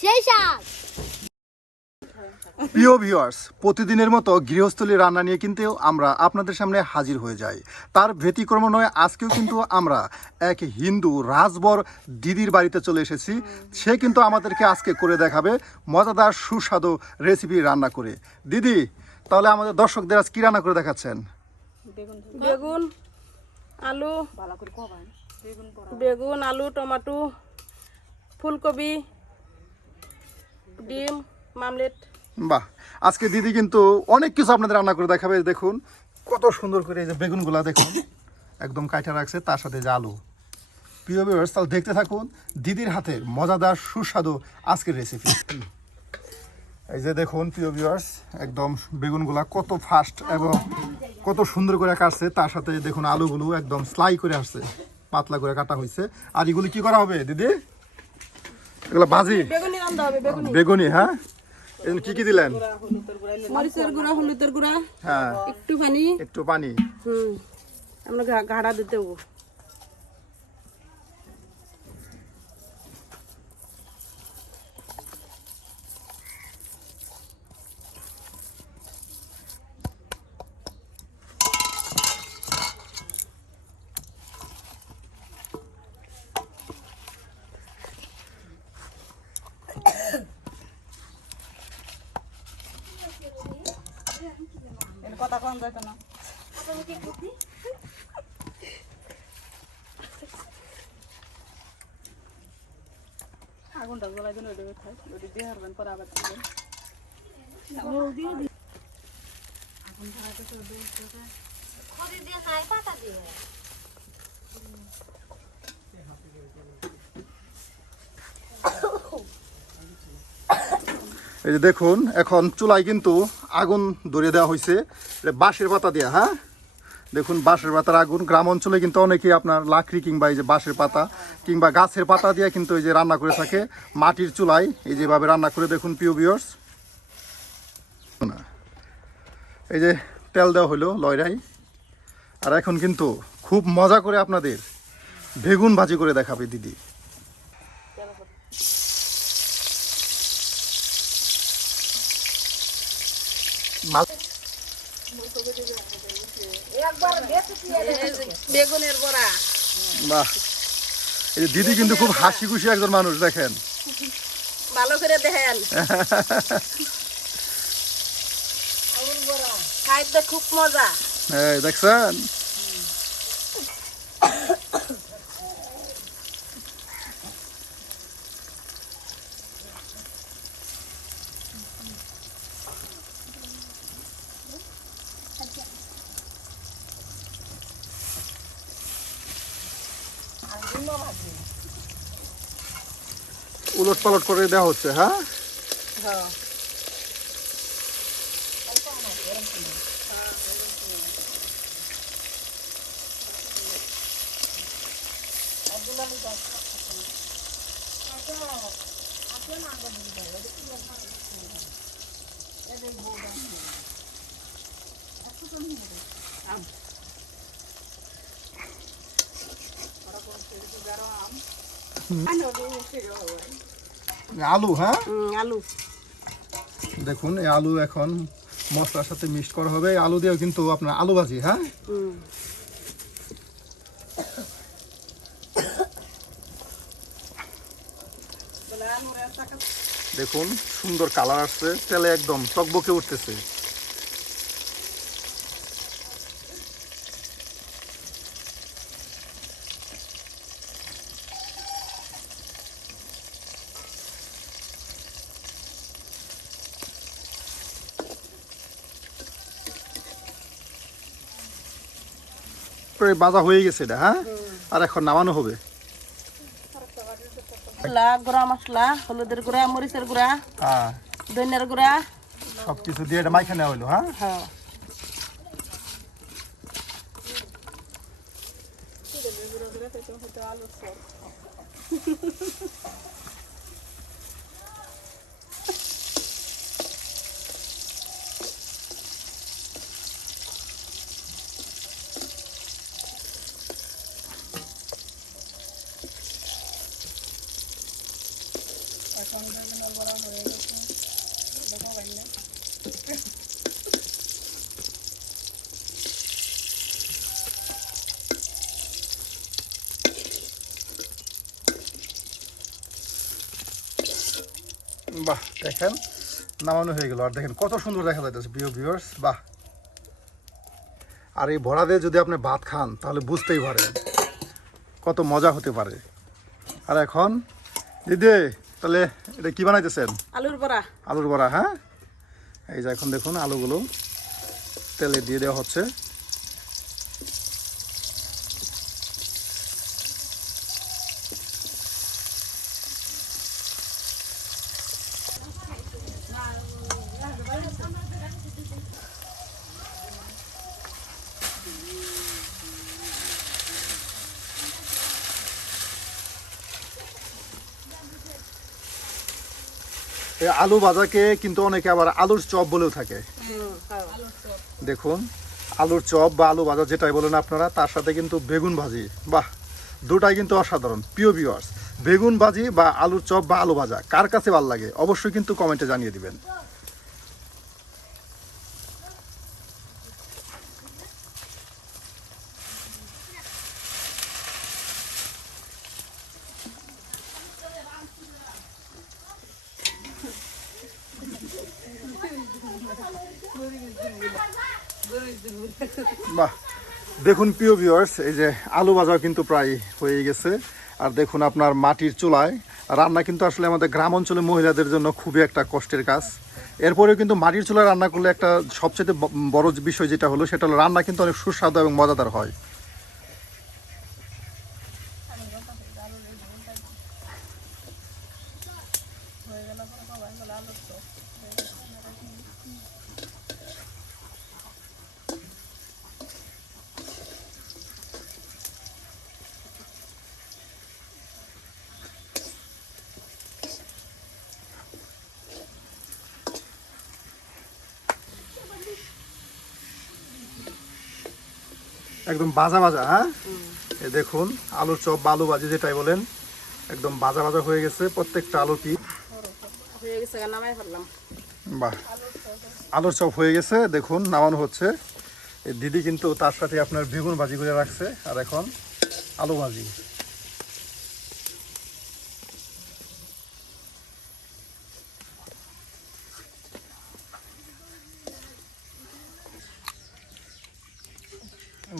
সেই শাক। প্রিয় ভিউয়ার্স, প্রতিদিনের মতো গৃহস্থলী রান্না নিয়ে কিন্তু আমরা আপনাদের সামনে হাজির হয়ে যাই। তার ব্যতিক্রম নয়, আজকেও কিন্তু আমরা এক হিন্দু রাজবর দিদির বাড়িতে চলে এসেছি। সে কিন্তু আমাদেরকে আজকে করে দেখাবে মজাদার সুস্বাদু রেসিপি রান্না করে। দিদি, তাহলে আমাদের দর্শকদের আজ কি রান্না করে দেখাচ্ছেন? বেগুন আলু, বেগুন আলু টমেটো ফুলকপি ডিম মামলেট। বাহ, আজকে দিদি কিন্তু অনেক কিছু আপনাদের রান্না করে দেখাবে। দেখুন কত সুন্দর করে এই যে বেগুনগুলা দেখুন একদম কাইটা রাখছে, তার সাথে যে আলু। প্রিয় ভিউয়ার্স, তাহলে দেখতে থাকুন দিদির হাতে মজাদার সুস্বাদু আজকের রেসিপি। এই যে দেখুন প্রিয় ভিউয়ার্স, একদম বেগুনগুলা কত ফাস্ট এবং কত সুন্দর করে কাটছে, তার সাথে দেখুন আলুগুলো একদম স্লাই করে আসছে, পাতলা করে কাটা হয়েছে। আর এগুলি কি করা হবে দিদি? এগুলো ভাজি বেগুনি রান্না হবে। বেগুনি, হ্যাঁ। কি কি দিলেন? মরিচের গুঁড়া হলুদের গুঁড়া, হ্যাঁ, একটু পানি, একটু পানি। আমরা ঘাড়া দিতে হবো। কথা কম যাইতো না। আগুনটা জ্বলাই দেন, ওইটা খাই, ওইটা দিয়ে হারবেন পরে আবার দিবেন। খড়ি দিয়ে খাই, পাতা দিয়ে। এই যে দেখুন এখন চুলায় কিন্তু আগুন ধরিয়ে দেওয়া হয়েছে বাঁশের পাতা দিয়ে। হ্যাঁ, দেখুন বাঁশের পাতার আগুন। গ্রাম অঞ্চলে কিন্তু অনেকেই আপনার লাকড়ি কিংবা এই যে বাঁশের পাতা কিংবা গাছের পাতা দিয়ে কিন্তু এই যে রান্না করে থাকে মাটির চুলায়। এই যেভাবে রান্না করে দেখুন প্রিয় ভিউয়ার্স। এই যে তেল দেওয়া হলো লয়রাই। আর এখন কিন্তু খুব মজা করে আপনাদের বেগুন ভাজি করে দেখাবে দিদি। বেগুনের বড়া। বাহ, এই যে দিদি কিন্তু খুব হাসি খুশি একজন মানুষ, দেখেন। ভালো করে দেখেন, খাইতে খুব মজা। এই দেখছেন? উলট পালট করে দেওয়া হচ্ছে। হ্যাঁ, আলু। হ্যাঁ, আলু দেখুন এই আলু এখন মশলার সাথে মিক্সড করা হবে। এই আলু দিয়েও কিন্তু আপনার আলু ভাজি। হ্যাঁ, দেখুন সুন্দর কালার আসছে, তেলে একদম টকবকে উঠতেছে। প্রায় ভাজা হয়ে গেছে এটা। হ্যাঁ, আর এখন নামানো হবে। মশলা, গুঁড়া মশলা, হলুদের গুঁড়া, মরিচের গুঁড়া, হ্যাঁ, ধনিয়ার গুঁড়া, সবকিছু দিয়ে এটা মাইখা নেওয়া হলো। হ্যাঁ, হ্যাঁ। এখন বেগুনের বড়া হয়ে গেছে দেখো বাইলে বাহ দেখেন নামানো হয়ে গেল। আর দেখেন কত সুন্দর দেখা যাইতেছে প্রিয় ভিউয়ার্স। বাহ, আর এই ভরা দিয়ে যদি আপনি ভাত খান তাহলে বুঝতেই পারেন কত মজা হতে পারে। আর এখন দিদি তাহলে এটা কি বানাইতেছেন? আলুর বড়া। আলুর বড়া। হ্যাঁ, এই যে এখন দেখুন আলুগুলো তেলে দিয়ে দেওয়া হচ্ছে। এই আলু ভাজাকে কিন্তু অনেকে আবার আলুর চপ বলেও থাকে। দেখুন আলুর চপ বা আলু ভাজা যেটাই বলেন আপনারা, তার সাথে কিন্তু বেগুন ভাজি, বাহ দুটাই কিন্তু অসাধারণ। প্রিয় ভিউয়ার্স, বেগুন ভাজি বা আলুর চপ বা আলু ভাজা কার কাছে ভালো লাগে অবশ্যই কিন্তু কমেন্টে জানিয়ে দিবেন। বাহ, দেখুন প্রিয় ভিউয়ার্স, এই যে আলু ভাজাও কিন্তু প্রায় হয়ে গেছে। আর দেখুন আপনার মাটির চুলায় রান্না কিন্তু আসলে আমাদের গ্রাম অঞ্চলে মহিলাদের জন্য খুবই একটা কষ্টের কাজ। এরপরেও কিন্তু মাটির চুলায় রান্না করলে একটা সবচেয়ে বড় বিষয় যেটা হলো সেটা হলো রান্না কিন্তু অনেক সুস্বাদু এবং মজাদার হয়। একদম ভাজা ভাজা। হ্যাঁ, এই দেখুন আলুর চপ বা আলু ভাজি যেটাই বলেন একদম ভাজা ভাজা হয়ে গেছে প্রত্যেকটা আলু। কি হয়ে গেছে নামাই ফেললাম। বাহ, আলুর চপ হয়ে গেছে, দেখুন নামানো হচ্ছে। এই দিদি কিন্তু তার সাথে আপনার বেগুন ভাজি করে রাখছে, আর এখন আলু ভাজি।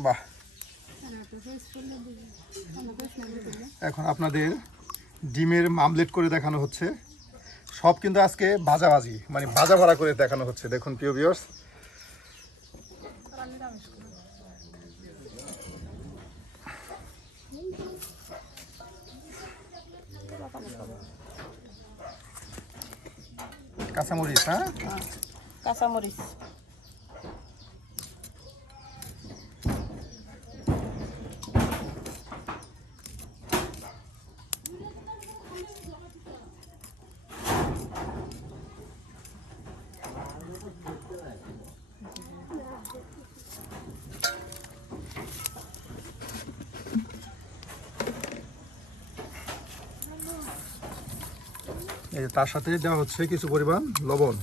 বাহ, এখন আপনাদের ডিমের আমলেট করে দেখানো হচ্ছে। সব কিন্তু আজকে ভাজাভাজি মানে ভাজা ভরা করে দেখানো হচ্ছে। দেখুন প্রিয় ভিউয়ার্স, কাঁচামরিচ। হ্যাঁ, কাঁচামরিচ। এই যে তার সাথে দেওয়া হচ্ছে কিছু পরিমাণ লবণ।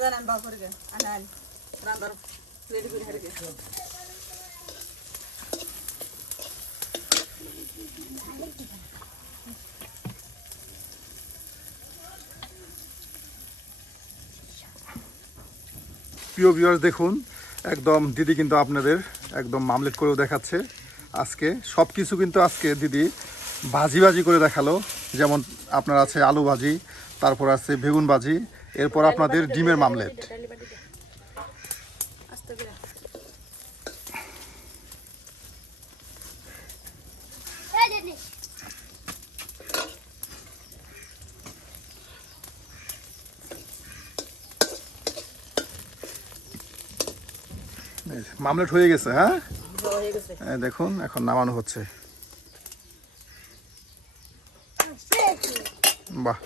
জানেন বাপরে গে আনান রান্দার রেডি করে হারিয়ে প্রিয় ভিউয়ার্স দেখুন একদম দিদি কিন্তু আপনাদের একদম মামলেট করেও দেখাচ্ছে আজকে সব কিছু কিন্তু আজকে দিদি ভাজি ভাজি করে দেখালো যেমন আপনার আছে আলু ভাজি তারপর আছে বেগুন ভাজি এরপর আপনাদের ডিমের মামলেট আস্তে করে মামলেট হয়ে গেছে হ্যাঁ হয়ে গেছে এই দেখুন এখন নামানো হচ্ছে বাহ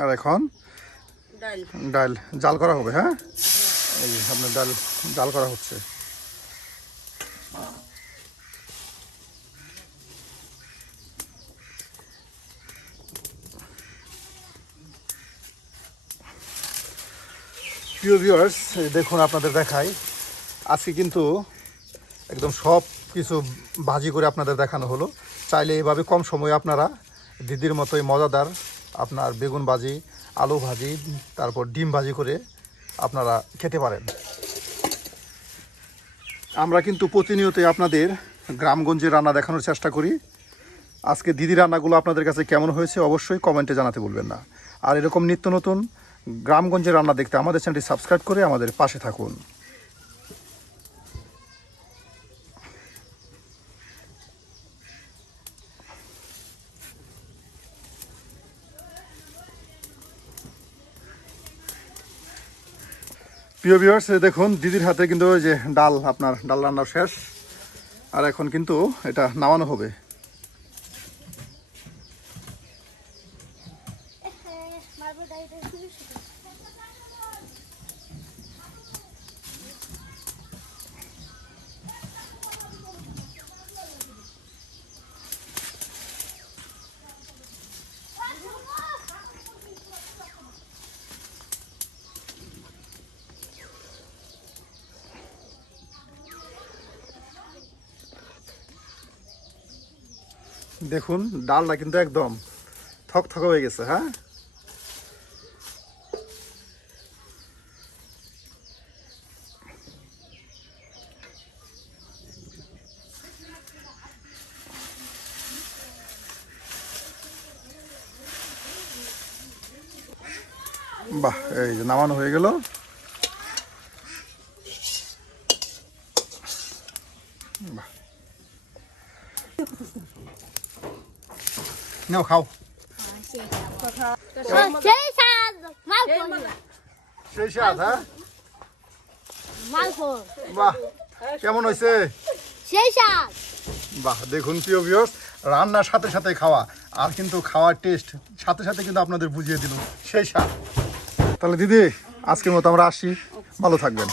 আর এখন ডাল ডাল জাল করা হবে হ্যাঁ এই আপনার ডাল জাল করা হচ্ছে প্রিয় ভিউয়ার্স দেখুন আপনাদের দেখাই আজকে কিন্তু একদম সব কিছু ভাজি করে আপনাদের দেখানো হলো চাইলে এইভাবে কম সময়ে আপনারা দিদির মতোই মজাদার আপনার বেগুন ভাজি আলু ভাজি তারপর ডিম ভাজি করে আপনারা খেতে পারেন আমরা কিন্তু প্রতিনিয়তই আপনাদের গ্রামগঞ্জের রান্না দেখানোর চেষ্টা করি আজকে দিদি রান্নাগুলো আপনাদের কাছে কেমন হয়েছে অবশ্যই কমেন্টে জানাতে ভুলবেন না আর এরকম নিত্য নতুন গ্রামগঞ্জের রান্না দেখতে আমাদের চ্যানেলটি সাবস্ক্রাইব করে আমাদের পাশে থাকুন প্রিয় ভিউয়ার্স দেখুন দিদির হাতে কিন্তু ওই যে ডাল আপনার ডাল রান্না শেষ আর এখন কিন্তু এটা নামানো হবে দেখুন ডালটা কিন্তু একদম থকথকে হয়ে গেছে হ্যাঁ বাহ এই যে নামানো হয়ে গেল বাহ নাও খাও সেই স্বাদ হ্যাঁ বাহ কেমন হয়েছে বাহ দেখুন প্রিয় ভিউয়ার্স রান্নার সাথে সাথে খাওয়া আর কিন্তু খাওয়ার টেস্ট সাথে সাথে কিন্তু আপনাদের বুঝিয়ে দিল সেই স্বাদ তাহলে দিদি আজকের মতো আমরা আসি ভালো থাকবেন